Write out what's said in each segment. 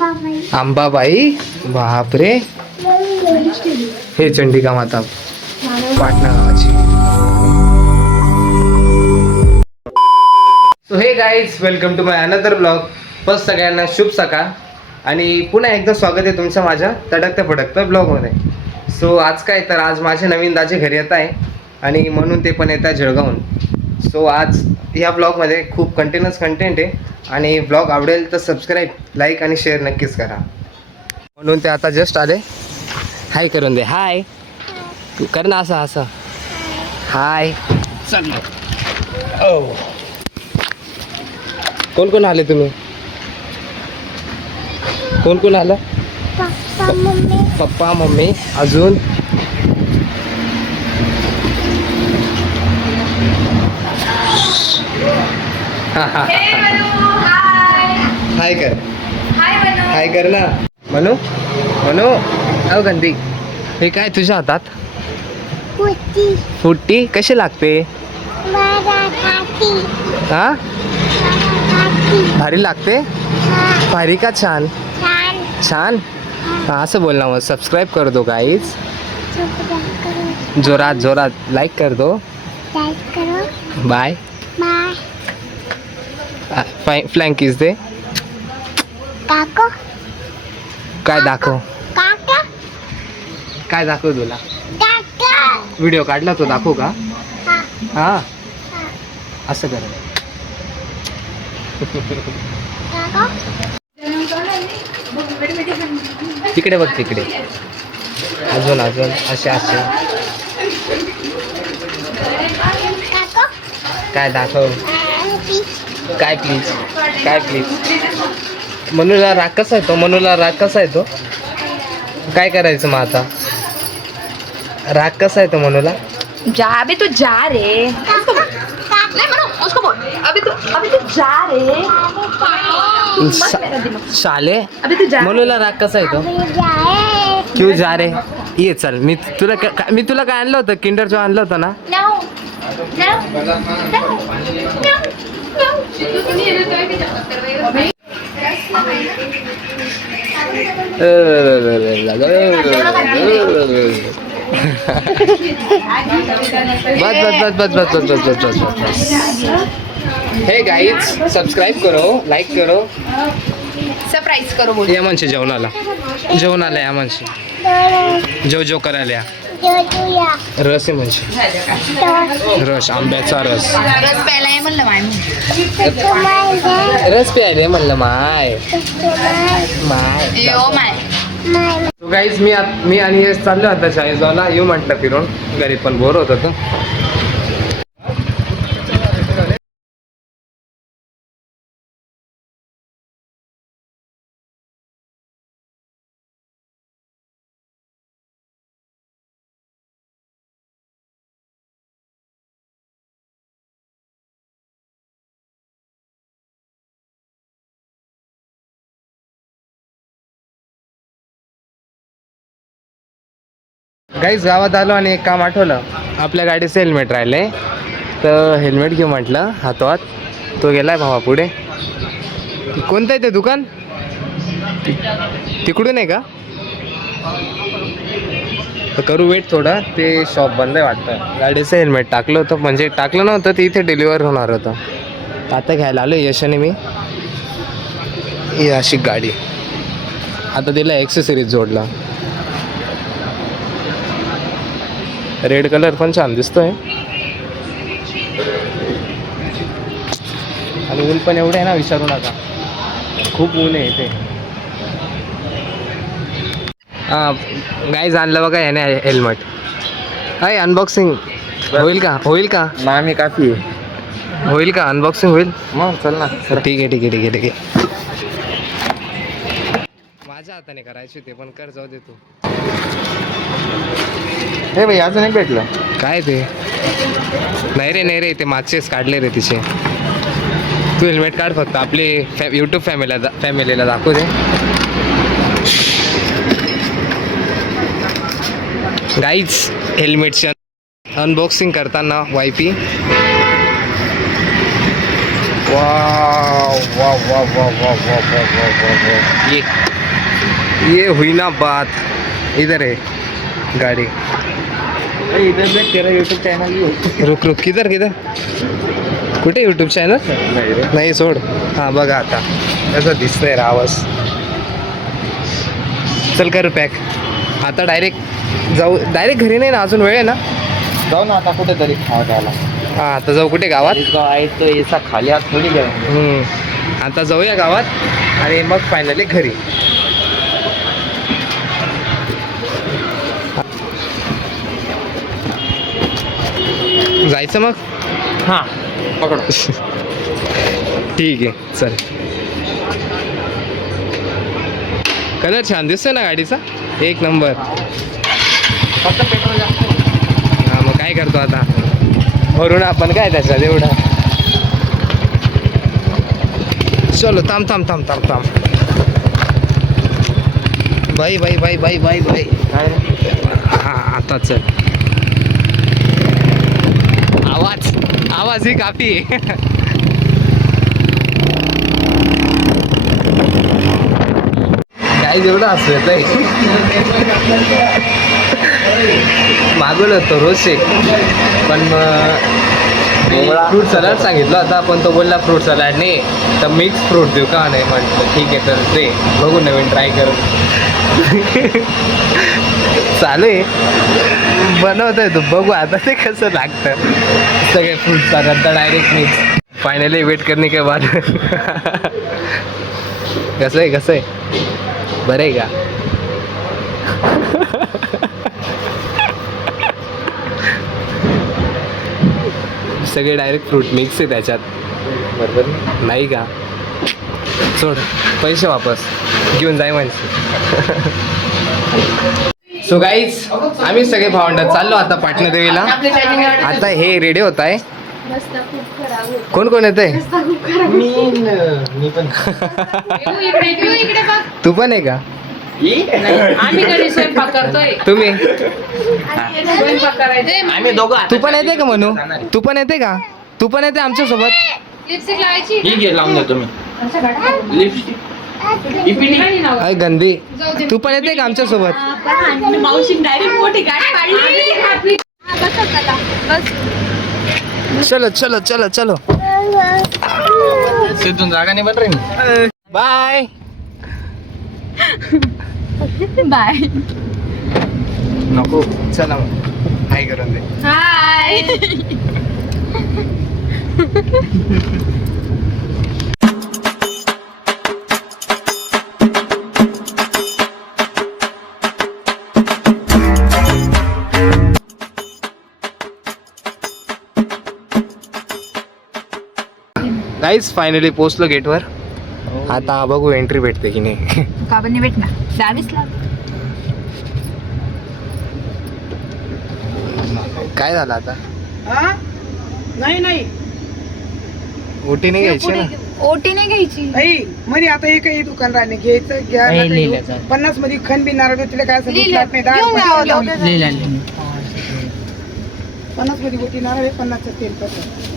अंबाबाई बापरे, हे चंडिका माता पाटणा गावाची. So hey guys, welcome to my another blog. First सगळ्यांना शुभ सकाळ आणि पुन्हा एकदा स्वागत आहे तुमचं माझ्या तडकत्या फडकत्या ब्लॉगमध्ये. सो आज काय तर आज माझे नवीन दाजे घरी येत आहे आणि म्हणून ते पण येत आहे जळगावून. सो आज ह्या ब्लॉगमध्ये खूप कंटिन्युअस कंटेंट आहे आणि ब्लॉग आवडेल तर सबस्क्राईब, लाईक आणि शेअर नक्कीच करा. म्हणून ते आता जस्ट आले. हाय करून दे, हाय कर ना, असं असं हाय. चल ओ, कोण कोण आले तुम्ही? कोण कोण आलं? पप्पा मम्मी अजून हाय कर, हाय कर ना. म्हणू म्हणू अहो गंदी, हे काय तुझ्या हातात? फुट्टी कशी लागते? हा, भारी लागते. भारी का छान? छान. हाँ असं बोलना, मग सबस्क्राईब कर दो गाइस, जोरात जोरात लाईक कर दो. बाय. फ्लँक इज दे. काय दाखव, काय दाखव तुला? व्हिडिओ काढला तो दाखवू का? हा असं कर. तिकडे बघ, तिकडे अजून अजून असे असे. काय दाखव, काय प्लीज, काय प्लीज. मनूला राग कसा येतो? मनूला राग कसा येतो? काय करायचं मग आता? राग कसा येतो मनूला? जा अबे तू जा रे, नहीं मनो उसको बोल, अभी तू जा रे. शाले, अबे तू जा. मनूला राग कसा येतो? क्यों जा रे? ये चल, मी तुला काय आणलं होतं? किंडर जॉय आणलं होतं ना? बस बस बस बस बस बस बस बस बस बस. हे गाईज, सबस्क्राईब करो, लाईक करो, सरप्राईज करो बोल. या माणशी जेवण आला या माणशी जेव करायला या. रस आहे म्हणजे रस, आंब्याचा रस. रस प्यायला ये म्हणलं माय. रस प्यायले म्हणलं माय यो माय. गाईज, मी आणि यश चाललो आता चाळीसगावला. येऊ म्हटलं फिरून, घरी पण बोर होत होतं. गाईज, गावात आलो आणि एक काम आठवलं. आपल्या गाडीचं हेल्मेट राहिलंय, तर हेल्मेट घेऊ म्हटलं हातोहात. तो गेलाय भावा पुढे. कोणतं आहे ते दुकान? तिकडून आहे का? तर करू वेट थोडं, ते शॉप बंद आहे वाटतं. गाडीचं हेल्मेट टाकलं होतं, म्हणजे टाकलं नव्हतं ते, इथे डिलिव्हर होणार होतं. आता घ्यायला आलो यशाने मी. ही अशी गाडी आता तिला एक्सेसरीज जोडला. रेड कलर पण छान दिसतोय आणि ऊन पण एवढं आहे ना, विचारू नका. खूप ऊन आहे इथे. हां गाईज, आणलं बघा याने हेल्मेट. हाय, अनबॉक्सिंग होईल का? होईल का? मामी काफी होईल का? अनबॉक्सिंग होईल? मग चल ना. ठीक आहे ठीक आहे ठीक आहे ठीक आहे. माझ्या हाताने करायचे ते पण कर, जाऊ दे तू. हे भाई अजून एक भेटलं. काय ते? नाही रे ते मागचेच काढले रे तिचे. तू हेल्मेट काढ फक्त, आपले यूट्यूब फॅमिलीला दाखवू दे. गाईज, हेल्मेटचे अनबॉक्सिंग करताना वायपी वाह वाह वाह वाह वाह वाह वाह वाह वाह वाह ये हुई ना बात. इधर है गाड़ी. इधर देख तेरा यूट्यूब चॅनल रुक रुक किधर किधर कुठे यूट्यूब चॅनल नाही सोड. हां बघा आता कसं दिसतंय रे आवाज. चल कर पॅक आता. डायरेक्ट जाऊ. डायरेक्ट घरी नाही ना अजून वेळ आहे ना. जाऊ ना आता कुठेतरी खावा त्याला. हां आता जाऊ कुठे गावात. आहे तो याचा खाली हात थोडी जाऊ. आता जाऊया गावात आणि मग फायनली घरी. जायचं मग. हां पकड. ठीक आहे चल. कलर छान दिसतोय ना गाडीचा. एक नंबर. फक्त पेट्रोल जास्त. हा मग काय करतो आता. भरून आपण काय त्याच्यात एवढं. चलो थांब थांब थांब थांब थांब. बाई बाई बाई बाई बाई बाई. हा आता चल. आवाज आवाज ही काफी आहे. काय जेवढं असं येत मागवलं होतं रोज शेक पण फ्रूट सलाड सांगितलं होता पण तो बोलला फ्रूट सलाड नाही तर मिक्स फ्रूट देऊ का. नाही म्हटलं ठीक आहे तर ते बघू नवीन ट्राय करू. चालू आहे बनवतोय तू. बघू आता ते कसं लागतं. सगळे फ्रूट सलाड तर डायरेक्ट मिक्स. फायनली वेट करणे के बाद. कसं आहे कसं आहे बरं आहे का. सगळे डायरेक्ट फ्रूट मिक्स आहे त्याच्यात. बरोबर नाही का. सोड पैसे वापस घेऊन जाय म्हणजे. सो गाईज आम्ही सगळे भावंडात चाललो आता पाटणा देवीला. आता हे रेडी होत आहे. कोण कोण येत आहे. मी पण. तू पण आहे का. आम्ही घरी स्वयंपाक करतोय. तुम्ही स्वयंपाक करायचे. आम्ही दोघं. तू पण येते का म्हणू. तू पण येते का. तू पण येते आमच्यासोबत. लिपस्टिक लावायची. ही घे लावून देतो मी लिपस्टिक. अय गंदी. तू पण येते का आमच्यासोबत. मावशी डायरेक्ट मोठी गाडी काढली. चलो चलो चलो चलो. तिथून जागा नाही बन रे मी. Bye bye. नको चला मग हाय करून दे. हाय. गाईज फायनली पोचलो गेटवर. आता बघू एंट्री भेटते की नाही. का पण नाही भेटणार. द्यावीच लागेल. काय झालं आता. नाही नाही ओटी नाही घ्यायची ना. ओटी नाही घ्यायची. मध्ये आता हे काही दुकान राहिले घ्यायचं घ्या. 50 मध्ये खण बी नारळ तिला काय असं लिहिलं. नाही. घेऊन जावं लवकर. 50 मध्ये होती नारळ आहे 50चं तेल कसं.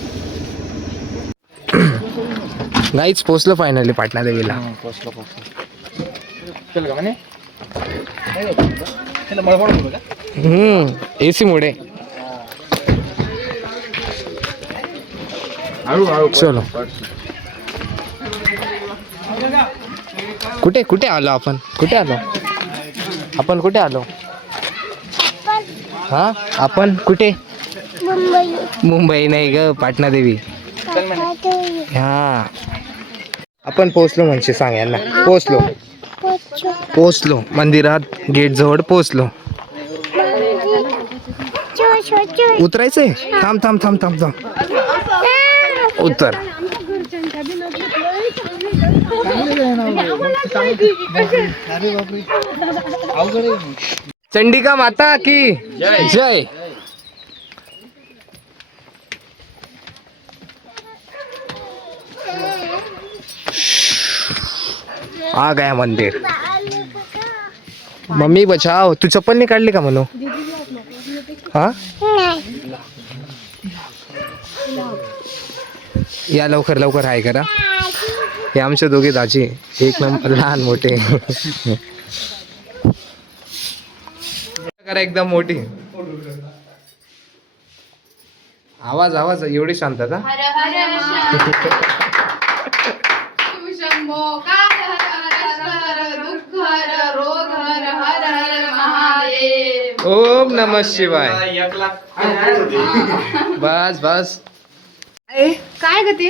गाईज पोचलो फायनली पाटणा देवीला. चल का म्हणे. एसी मुळे. चलो कुठे कुठे आलो आपण. कुठे आलो आपण. कुठे आलो हा आपण. कुठे. मुंबई नाही ग पाटणा देवी. हा आपण पोचलो म्हणजे सांग यांना. पोचलो मंदिरात गेट जवळ पोचलो. उतरायचंय. थांब थांब थांब थांब थांब. उतर. चंडिका माता की जय. आ गया मंदिर. मम्मी बचाओ. तू चप्पल नाही काढली का म्हणू. हा या लवकर लवकर हाय करा. हे आमचे दोघे दाजी, एक नंबर लहान मोठे. करा एकदम मोठी. आवाज आवाज एवढी शांतता. हर हर शंभो काल हर दुःख हर रोग हर हर हर महादेव. ओम नमः शिवाय. बस बस. काय ग ते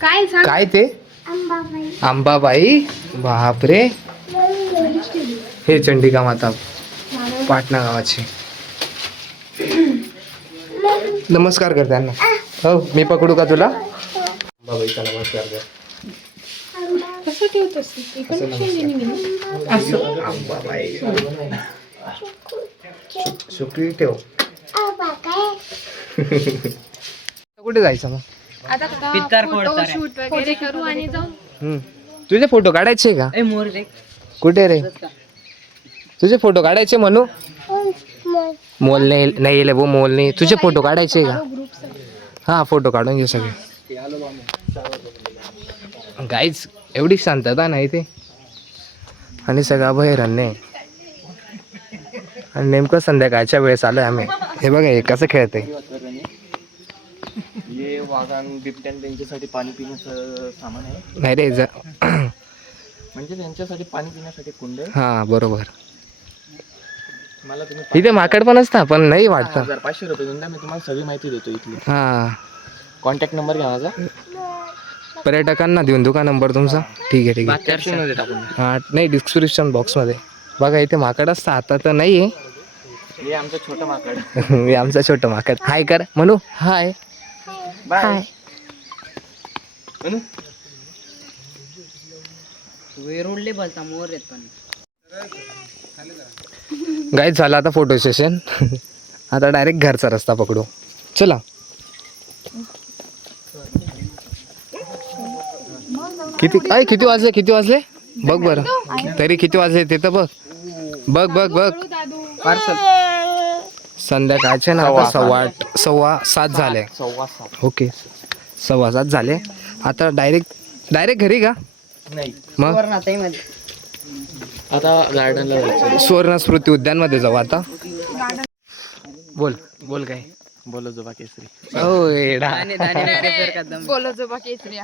काय सांग. काय ते अंबाबाई. बापरे. हे चंडिका माता पाटणा गावाची. नमस्कार कर त्यांना. हो मी पकडू का तुला. अंबाबाईचा नमस्कार कर. कसं ठेवतोस असं अंबाबाई सुखी ठेव. कुठे जायचं मग. आता फोटो शूट वगैरे करू आणि जाऊ. तुझे फोटो काढायचे का. कुठे रे तुझे फोटो काढायचे म्हणू. मोल नाही येले वो मोल नाही. तुझे फोटो काढायचे का. हा फोटो काढून घेऊ सगळे. गाईज एवढी शांतता नाही ते आणि सगळं अभयारण्य. आणि नेमकं संध्याकाळच्या वेळेस आलोय आम्ही. हे बघा हे कसं खेळते. हे वाघान बिबट्यान त्यांच्यासाठी पाणी पिण्याचं सामान आहे. नाही रे म्हणजे त्यांच्यासाठी पाणी पिण्यासाठी कुंड आहे. हा बरोबर. मला तुम्ही इथे माकड पण असता पण नाही वाटतं. 500 रुपये देऊन द्या, मी तुम्हाला सगळी माहिती देतो इथली. हा कॉन्टॅक्ट नंबर घ्या माझा. पर्यटकांना देऊन देऊ का नंबर तुमचा. ठीक आहे ठीक आहे. कॅप्शनमध्ये टाकून द्या. हा नाही डिस्क्रिप्शन बॉक्समध्ये. बघा इथे माकड असतं. आता तर नाही आहे. हे आमचं छोटं माकड. मी आमचा छोटं माकड. हाय कर म्हणू. Hi bye. वेरुळले बोलता मोर येत पण. गाईज झाला आता फोटो सेशन. आता डायरेक्ट घरचा रस्ता पकडू. चला. किती वाजले किती वाजले बघ बरं. तरी किती वाजले ते तर बघ. बघ बघ बघ. पार्सल संध्याकाळचे ना आता 6:15 झाले. 7:15. ओके 6:15 झाले. आता डायरेक्ट घरी का. नाही मग आता गार्डनला जायचं. सुवर्ण स्मृती उद्यानमध्ये जाऊ आता. बोल बोल काय. बोलो जोबा केसरी. हो येडा. बोलो जो बाकी स्त्रिया.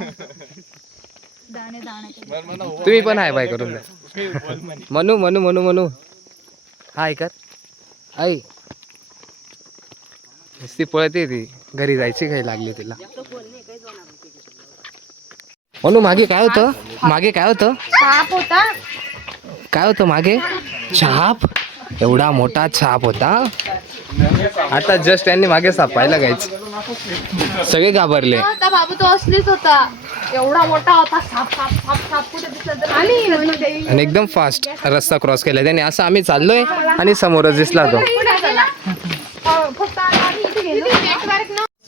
तुम्ही पण हाय बाय करून द्या. म्हणू म्हणू म्हणू म्हणू. हाय कर. आई नुसती पळते ती. घरी जायची काही लागली तिला. म्हणू मागे काय होतं. मागे काय होतं. साप होता. काय होतं मागे. छाप. एवढा मोठा छाप होता. आता जस्ट त्यांनी मागे साप पाहिला गायच. सगळे घाबरले. होता बाबू तो असलीच होता. एवढा मोठा होता. साप साप साप साप कुठे दिसला तर आली. आणि एकदम फास्ट रस्ता क्रॉस केला त्याने. असं आम्ही चाललोय आणि समोरच दिसला तो.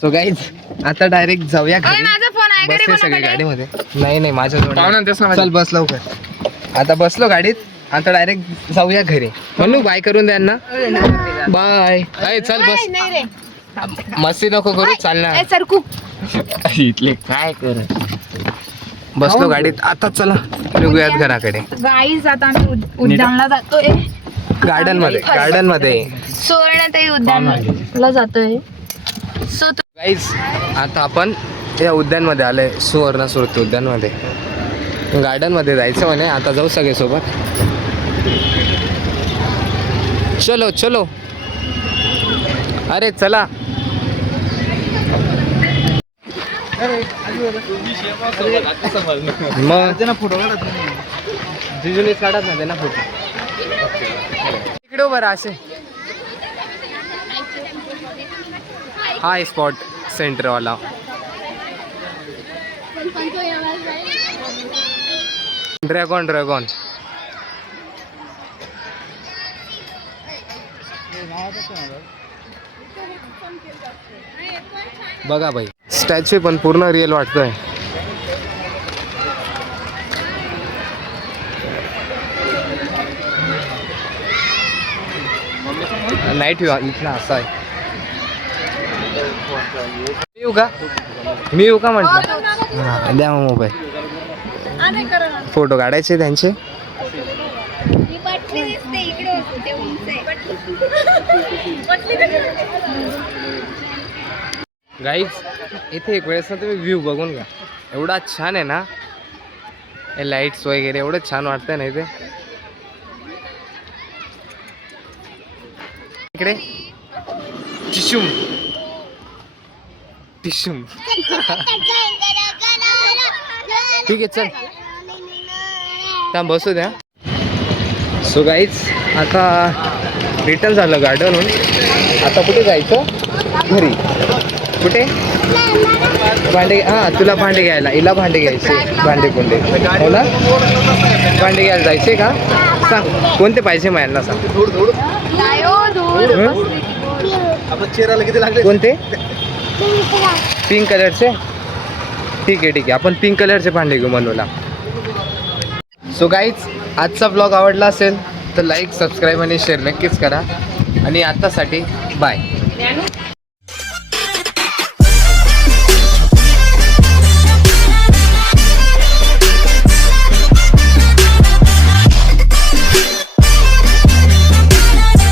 सो गाईज आता डायरेक्ट जाऊया घरी. माझा फोन आहे घरी बसले सगळे कोणाकडे? गाडीमध्ये. नाही नाही माझ्या चल बस लवकर. आता बसलो गाडीत. आता डायरेक्ट जाऊया घरी. म्हणू बाय करून द्या ना. बाय. अय चल बस. नाही रे. मस्ती नको करू. चाल ना. ए सरकू. इथले काय कर. बसलो गाडीत. आता चला निघूयात घराकडे. गाईज आता आम्ही उद्यानला जातोय. गार्डन मध्ये सुवर्णताई उद्यानला जातोय. सो गाईज आता आपण या उद्यानमध्ये आलोय. सुवर्ण स्मृती उद्यानमध्ये. गार्डनमध्ये जायचं म्हणे. आता जाऊ सगळे सोबत. चलो चलो. अरे चला. मग फोटो जिजूनीच काढत ना त्यांना फोटो. इकडे उभं राहा असे. हा स्पॉट सेंटरवाला. ड्रॅगॉन. बघा भाई स्टॅच्यू पण पूर्ण रिअल वाटतोय. नाईट व्ह्यू इथला असा आहे. येऊ का म्हटलं हां द्या मग मोबाईल फोटो काढायचे त्यांचे. गाईज इथे एक वेळेस ना तुम्ही व्ह्यू बघून घ्या, एवढा छान आहे ना, हे लाईट्स वगैरे एवढं छान वाटतंय ना इथे. इकडे टिशुम टिशुम ठीक आहे चल थांब बसू द्या. सो गाईज आता रिटर्न झालं गार्डनहून. आता कुठे जायचं? घरी. कुठे? भांडे हां तुला भांडे घ्यायला, हिला भांडे घ्यायचे, भांडे कोंडे हो ना, भांडे घ्यायला जायचे का? सांग कोणते पाहिजे मला सांग. आपण चेहऱ्याला किती लागले? कोणते? पिंक कलरचे. ठीक आहे आपण पिंक कलरचे भांडे घेऊ मनूला. सो गाईज आजचा ब्लॉग आवडला असेल तर लाईक सबस्क्राईब आणि शेअर नक्कीच करा. आणि आत्तासाठी बाय.